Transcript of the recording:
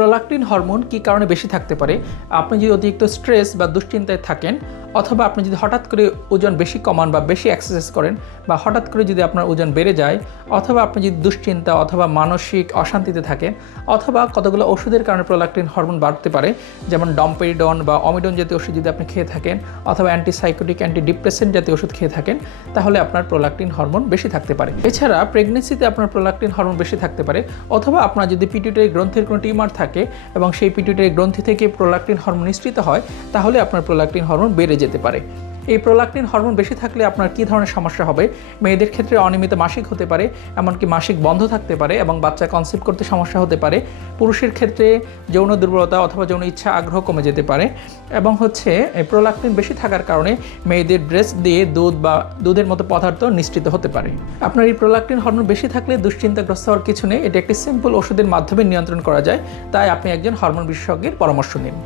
Prolactin hormone কী কারণে বেশি থাকতে পারে? আপনি যদি অতিরিক্ত স্ট্রেস বা দুশ্চিন্তায় থাকেন, অথবা আপনি যদি হঠাৎ করে ওজন বেশি কমান বা বেশি এক্সারসাইজ করেন, বা হঠাৎ করে যদি আপনার ওজন বেড়ে যায়, অথবা আপনি যদি দুশ্চিন্তা অথবা মানসিক অশান্তিতে থাকেন, অথবা কতগুলো ওষুধের কারণে প্রোলাক্টিন হরমোন বাড়তে পারে, যেমন ডমপেরিডন বা অমিডন জাতীয় ওষুধ যদি আপনি খেয়ে থাকেন, অথবা অ্যান্টিসাইকোটিক অ্যান্টিডিপ্রেসেন্ট জাতীয় ওষুধ খেয়ে থাকেন, তাহলে আপনার প্রোলাক্টিন হরমোন বেশি থাকতে পারে। এছাড়া প্রেগনেন্সিতে আপনার প্রোলাক্টিন হরমোন বেশি থাকতে পারে, অথবা আপনার যদি পিটুইটারি গ্রন্থির কোনো টিউমার থাকে এবং সেই পিটুইটারি গ্রন্থি থেকে প্রোলাক্টিন হরমোন নিঃসৃত হয়, তাহলে আপনার প্রোলাক্টিন হরমোন বেড়ে যেতে পারে। এই প্রোলাক্টিন হরমোন বেশি থাকলে আপনার কী ধরনের সমস্যা হবে? মেয়েদের ক্ষেত্রে অনিয়মিত মাসিক হতে পারে, এমনকি মাসিক বন্ধ থাকতে পারে এবং বাচ্চা কনসিভ করতে সমস্যা হতে পারে। পুরুষের ক্ষেত্রে যৌন দুর্বলতা অথবা যৌন ইচ্ছা আগ্রহ কমে যেতে পারে, এবং প্রোলাক্টিন বেশি থাকার কারণে মেয়েদের ব্রেস্ট দিয়ে দুধ বা দুধের মতো পদার্থ নিঃসৃত হতে পারে। আপনার এই প্রোলাক্টিন হরমোন বেশি থাকলে দুশ্চিন্তাগ্রস্ত হওয়ার কিছু নেই, এটা একটি সিম্পল ওষুধের মাধ্যমে নিয়ন্ত্রণ করা যায়। তাই আপনি একজন হরমোন বিশেষজ্ঞের পরামর্শ নিন।